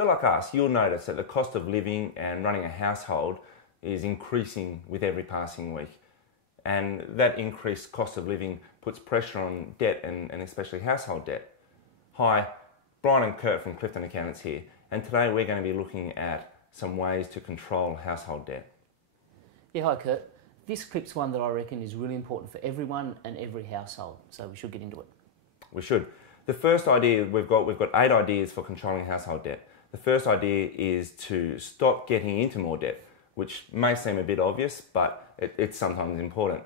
you're like us, you'll notice that the cost of living and running a household is increasing with every passing week. And that increased cost of living puts pressure on debt and especially household debt. Hi, Brian and Kurt from Clifton Accountants here, and today we're going to be looking at some ways to control household debt. Yeah, hi Kurt. This clip's one that I reckon is really important for everyone and every household, so we should get into it. We should. The first idea we've got 8 ideas for controlling household debt. The first idea is to stop getting into more debt, which may seem a bit obvious, but it's sometimes important.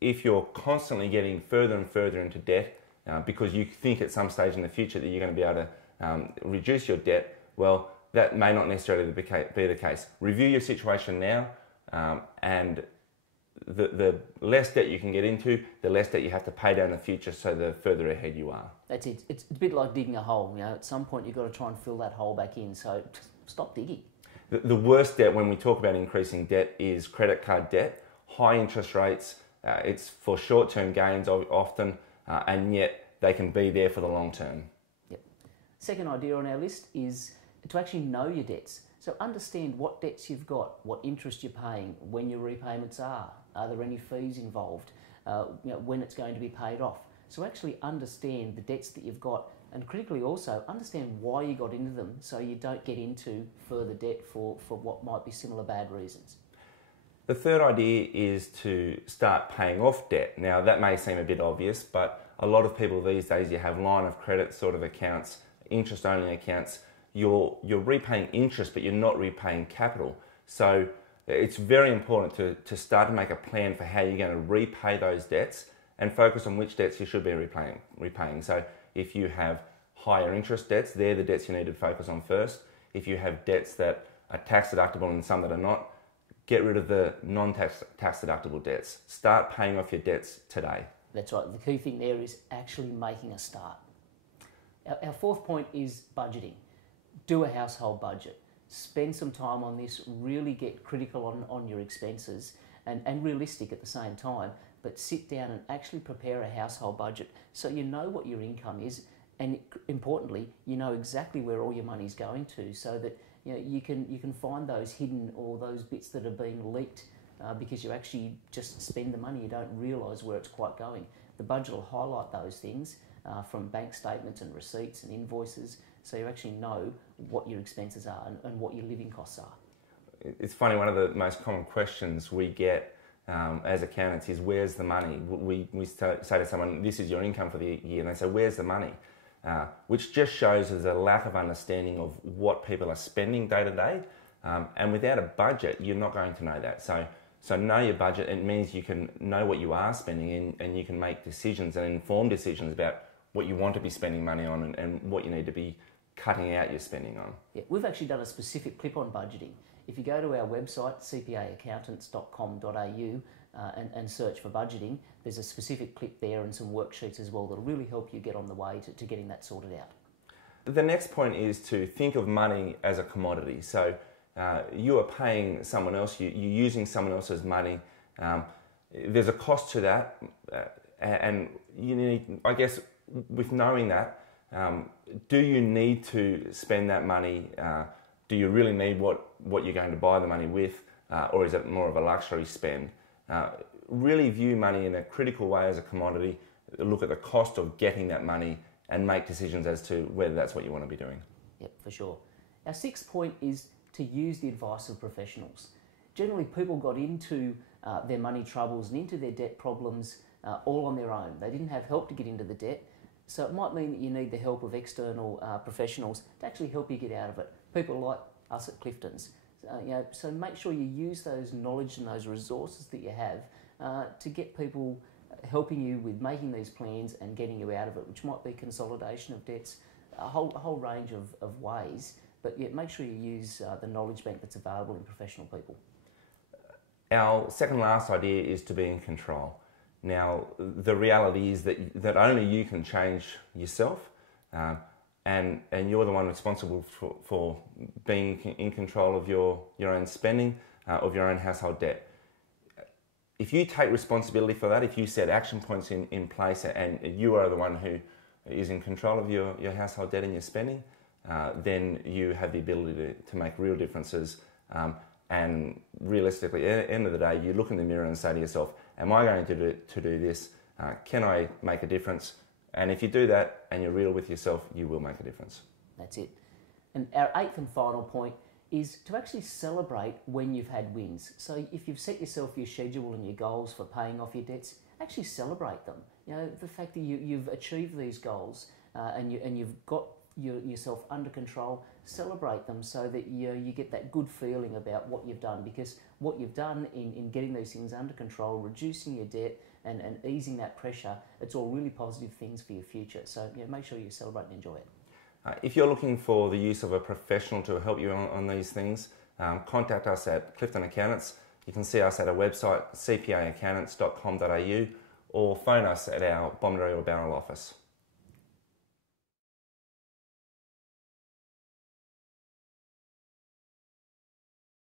If you're constantly getting further and further into debt because you think at some stage in the future that you're going to be able to reduce your debt, well, that may not necessarily be the case. Review your situation now, and the less debt you can get into, the less debt you have to pay down in the future, so the further ahead you are. That's it. It's a bit like digging a hole. You know, at some point you've got to try and fill that hole back in, so stop digging. The worst debt when we talk about increasing debt is credit card debt. High interest rates, it's for short-term gains often, and yet they can be there for the long term. Yep. Second idea on our list is to actually know your debts. So understand what debts you've got, what interest you're paying, when your repayments are there any fees involved, when it's going to be paid off. So actually understand the debts that you've got, and critically also understand why you got into them, so you don't get into further debt for what might be similar bad reasons. The third idea is to start paying off debt. Now that may seem a bit obvious, but a lot of people these days, you have line of credit sort of accounts, interest only accounts. You're repaying interest, but you're not repaying capital. So it's very important to start to make a plan for how you're going to repay those debts and focus on which debts you should be repaying. So if you have higher interest debts, they're the debts you need to focus on first. If you have debts that are tax deductible and some that are not, get rid of the non-tax deductible debts. Start paying off your debts today. That's right. The key thing there is actually making a start. Our fourth point is budgeting. Do a household budget. Spend some time on this, really get critical on your expenses and realistic at the same time, but sit down and actually prepare a household budget so you know what your income is, and importantly, you know exactly where all your money's going to, so that you can find those hidden or those bits that are being leaked because you actually just spend the money, you don't realise where it's quite going. The budget will highlight those things from bank statements and receipts and invoices, so you actually know what your expenses are and what your living costs are. It's funny, one of the most common questions we get as accountants is, where's the money? We say to someone, this is your income for the year, and they say, where's the money? Which just shows there's a lack of understanding of what people are spending day to day, and without a budget, you're not going to know that. So know your budget. It means you can know what you are spending and you can make decisions and informed decisions about what you want to be spending money on and what you need to be cutting out your spending on. Yeah, we've actually done a specific clip on budgeting. If you go to our website, cpaaccountants.com.au, and search for budgeting, there's a specific clip there and some worksheets as well that'll really help you get on the way to getting that sorted out. The next point is to think of money as a commodity. So you are paying someone else, you're using someone else's money. There's a cost to that, and you need, I guess, with knowing that, do you need to spend that money? Do you really need what you're going to buy the money with, or is it more of a luxury spend? Really view money in a critical way as a commodity. Look at the cost of getting that money and make decisions as to whether that's what you want to be doing. Yep, for sure. Our sixth point is to use the advice of professionals. Generally, people got into their money troubles and into their debt problems all on their own. They didn't have help to get into the debt. So it might mean that you need the help of external professionals to actually help you get out of it. People like us at Clifton's. So make sure you use those knowledge and those resources that you have to get people helping you with making these plans and getting you out of it, which might be consolidation of debts, a whole range of ways. But yeah, make sure you use the knowledge bank that's available in professional people. Our second last idea is to be in control. Now, the reality is that only you can change yourself, and you're the one responsible for being in control of your own spending, of your own household debt. If you take responsibility for that, if you set action points in place and you are the one who is in control of your household debt and your spending, then you have the ability to make real differences. And realistically, at the end of the day, you look in the mirror and say to yourself, am I going to do this? Can I make a difference? And if you do that and you're real with yourself, you will make a difference. That's it. And our eighth and final point is to actually celebrate when you've had wins. So if you've set yourself your schedule and your goals for paying off your debts, actually celebrate them. You know, the fact that you've achieved these goals and you've got yourself under control, celebrate them so that you get that good feeling about what you've done, because what you've done in getting these things under control, reducing your debt and easing that pressure, it's all really positive things for your future. So make sure you celebrate and enjoy it. If you're looking for the use of a professional to help you on these things, contact us at Clifton Accountants. You can see us at our website, cpaaccountants.com.au, or phone us at our Bomaderry or Bowral office.